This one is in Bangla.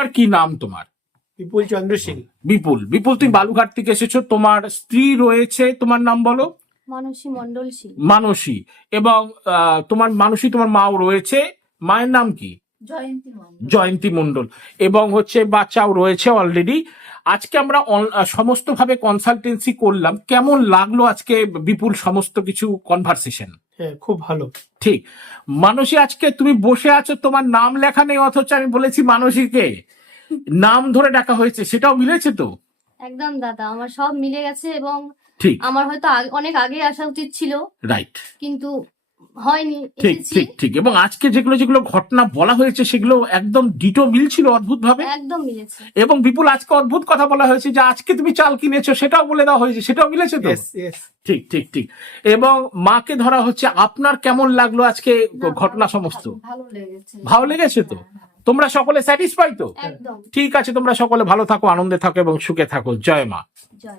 আর কি নাম তোমার? বিপুল চন্দ্র সিং। বিপুল। বিপুল, তুমি বালুঘাট থেকে এসেছো, তোমার স্ত্রী রয়েছে, তোমার নাম বলো? মানসী মন্ডল সিং। মানসী। এবং তোমার মানসী, তোমার মাও রয়েছে, মায়ের নাম কি? জয়ন্তী মন্ডল। জয়ন্তী মন্ডল। এবং বাচ্চাও রয়েছে অলরেডি। আজকে আমরা সমস্ত ভাবে কনসালটেন্সি করলাম, কেমন লাগলো আজকে বিপুল সমস্ত কিছু কনভারসেশন? হ্যাঁ, খুব ভালো। ঠিক। মানসী, আজকে তুমি বসে আছো, তোমার নাম লেখা নেই, অথচ আমি বলেছি মানসীকে নাম ধরে ডাকা হয়েছে, সেটাও মিলেছে তো? একদম দাদা, আমার সব মিলে গেছে এবং ঠিক। আমার হয়তো অনেক আগে আসা উচিত ছিল, রাইট। কিন্তু হয়নি, ঠিক এসেছি। ঠিক ঠিক। এবং আজকে যেগুলো ঘটনা বলা হয়েছে সেগুলো একদম ডিটো মিলছিল অদ্ভুত ভাবে। একদম মিলেছে। এবং বিপুল, আজকে অদ্ভুত কথা বলা হয়েছে যে আজকে তুমি চাল কিনেছো, সেটাও বলে দেওয়া হয়েছে, সেটাও মিলেছে তো? Yes, yes. ঠিক ঠিক ঠিক। এবং মাকে ধরা হচ্ছে। আপনার কেমন লাগলো আজকে ঘটনা সমস্ত? ভালো লেগেছে। ভালো লেগেছে তো? তোমরা সকলে স্যাটিসফাই তো? একদম। ঠিক আছে, তোমরা সকলে ভালো থাকো, আনন্দে থাকো এবং সুখে থাকো। জয় মা। জয়।